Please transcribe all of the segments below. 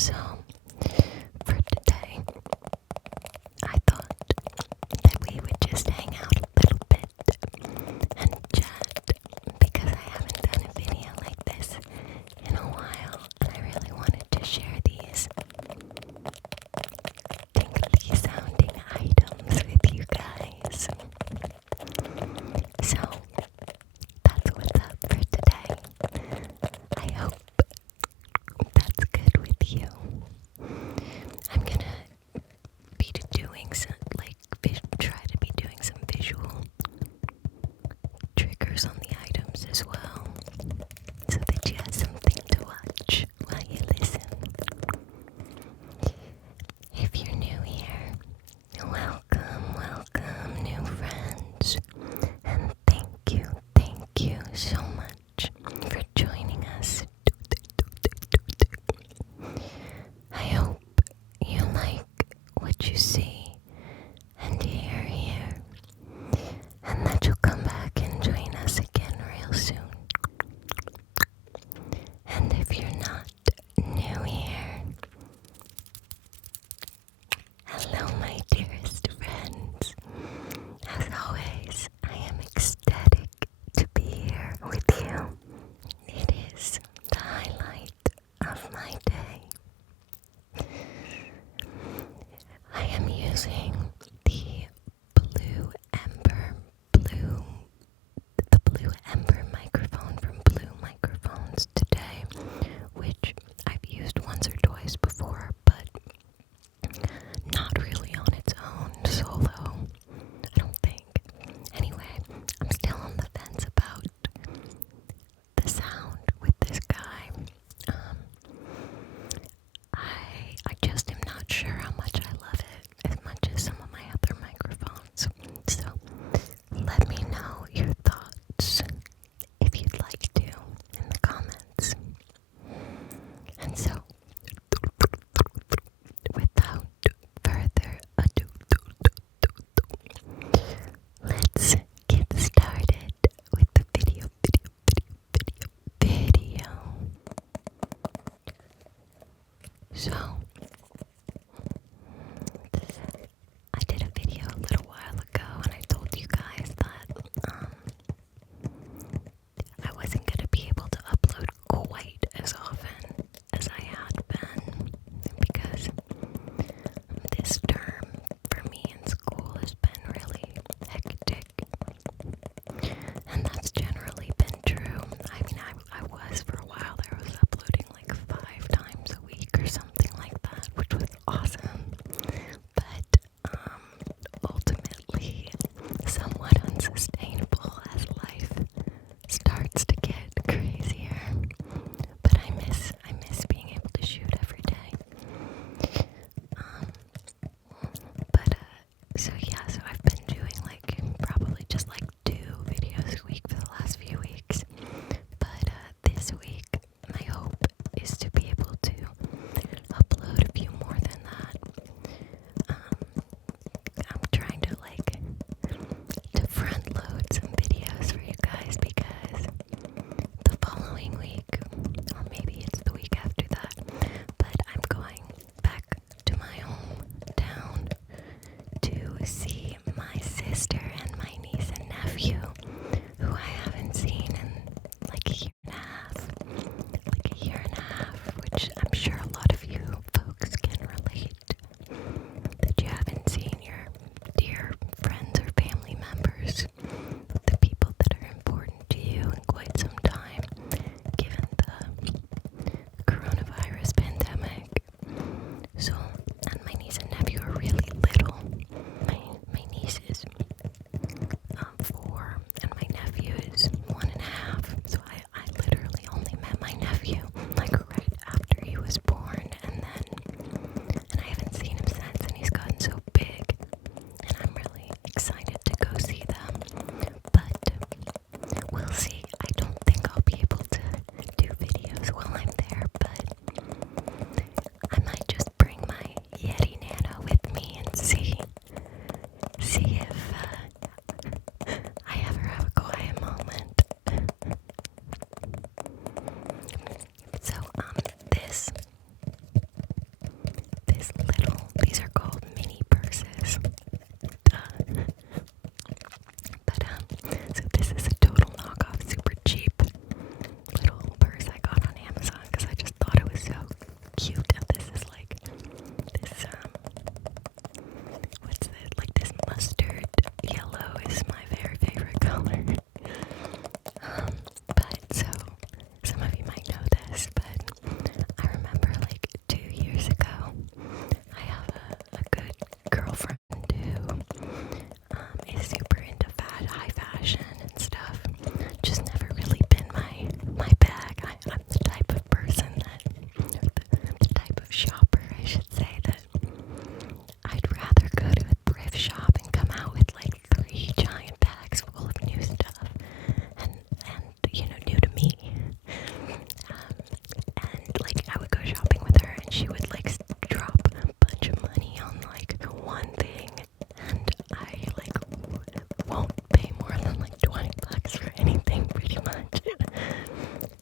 So, for today, I thought that we would just hang out a little bit and chat because I haven't done a video like this in a while and I really wanted to share these tingly sounding items with you guys. So, that's what's up for today. I hope that's good with you. I'm gonna be doing some, try to be doing some visual triggers on the items as well, so that you have something to watch while you listen. If you're new here, welcome new friends, and thank you so much for joining us. I hope you like what you see and hear here, and that you'll come back and join us again real soon. And if you're not new here, hello my dearest friends. As always, I am ecstatic to be here with you. It is the highlight of my day. I am using the Blue Ember microphone from Blue Microphones today, which I've used once or twice before, but not really on its own solo, I don't think. Anyway, I'm still on the fence about the sound with this guy. I just am not sure how much I love it as much as some of my other microphones. So let me know your thoughts if you'd like to in the comments. And so, without further ado, let's get started with the video. So, I did a video a little while ago and I told you guys that I wasn't going to be able to upload quite as often as I had been because this term for me in school has been really hectic, and that's generally been true. I mean, I was for a while there, I was uploading like 5 times a week or something like shopper, I should say, that I'd rather go to a thrift shop and come out with like 3 giant bags full of new stuff and new to me. And like I would go shopping with her and she would like drop a bunch of money on like one thing, and I like won't pay more than like $20 for anything pretty much.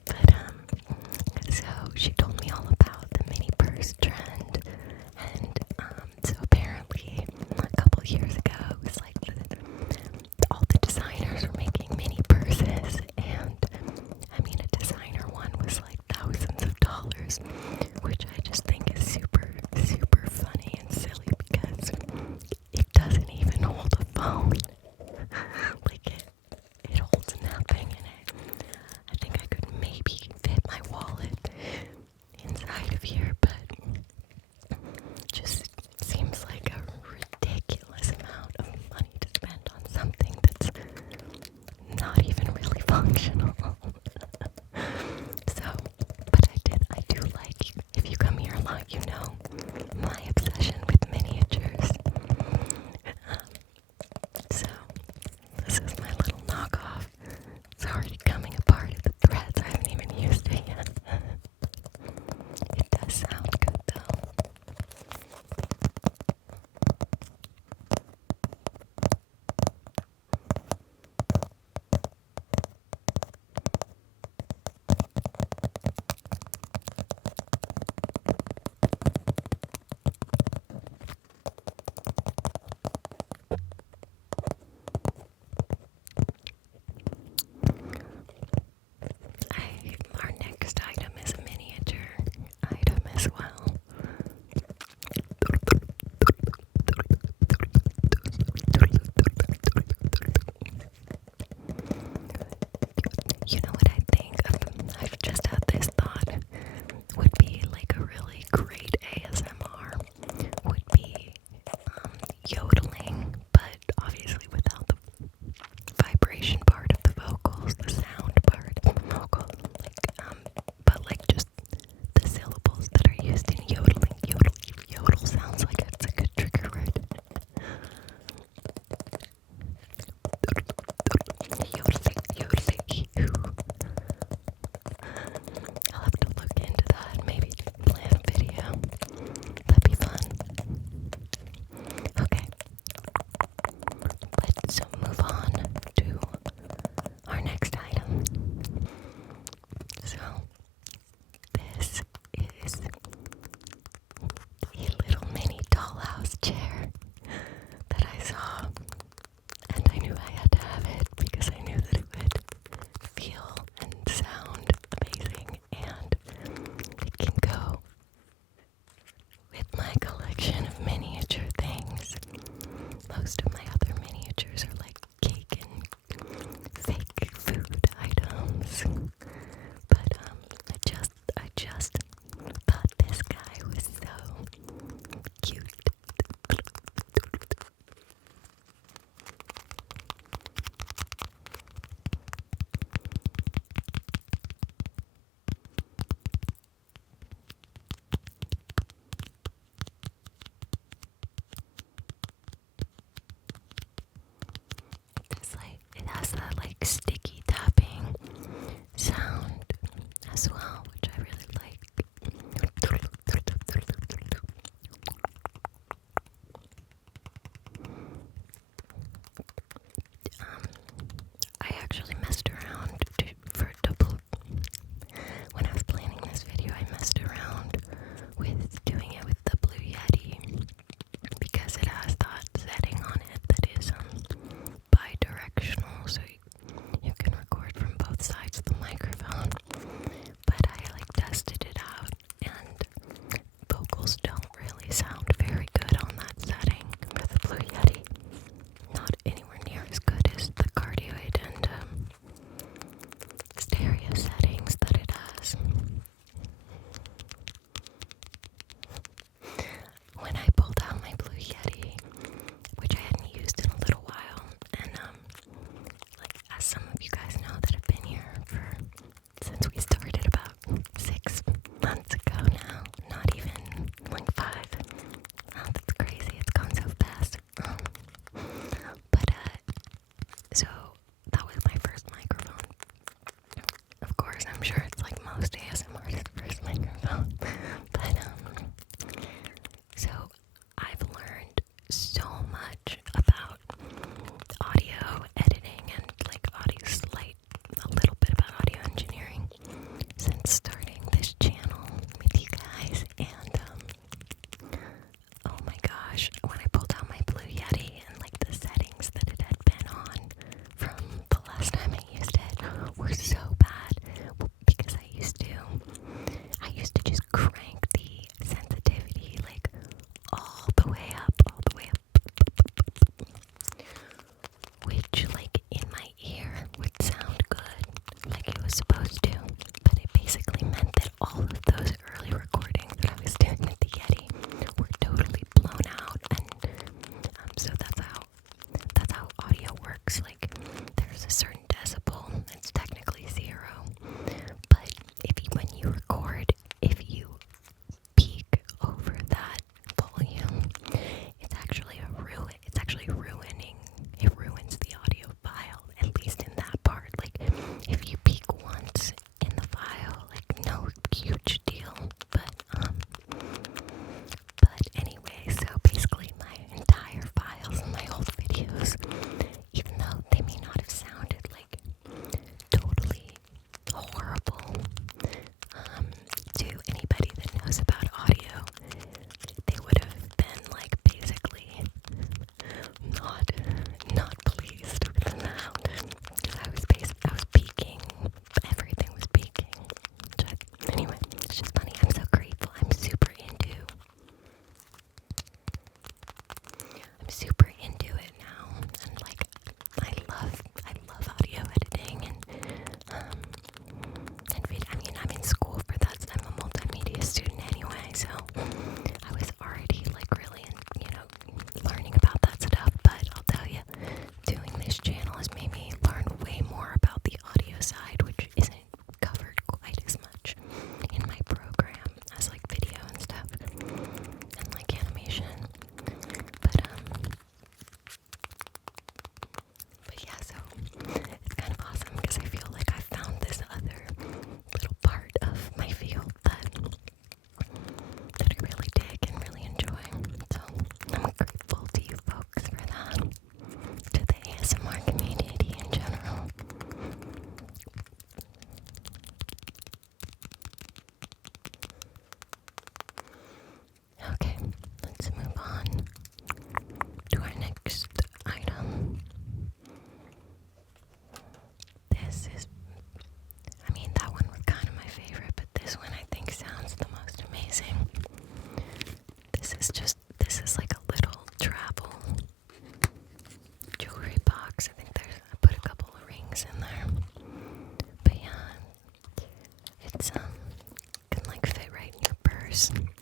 But so she told me all about the mini purse trend, and so apparently a couple years ago it was like all the designers were making mini purses, and I mean a designer one was like thousands of dollars, which I just think is super, super funny and silly because it doesn't even hold a phone. Like it holds nothing in it. I think I could maybe fit my wallet inside of here, but just seems like a ridiculous amount of money to spend on something that's not even really functional. So, but I do like, if you come here a lot, you know my obsession with miniatures. So, this is my little knockoff. It's already coming apart at the threads. I haven't even used it yet. It does sound good though. Our next item is a miniature item as well. You know what I think? I've just had this thought. Would be like a really great ASMR. Would be yodeling, but obviously without the vibration part of the vocals, the sound part of the vocal, but like just the syllables that are used in yodeling. Yodel sounds like it's a good trigger word. Yodeling. I'll have to look into that, maybe plan a video. That'd be fun. Okay. Let's move on to our next item. So, this is a little mini dollhouse chair that I saw, and I knew I had to have it because I knew that it would feel and sound amazing, and it can go with my collection of miniature things. Most of my other miniatures are like cake and fake food items, but I just thought this guy was so cute. ears.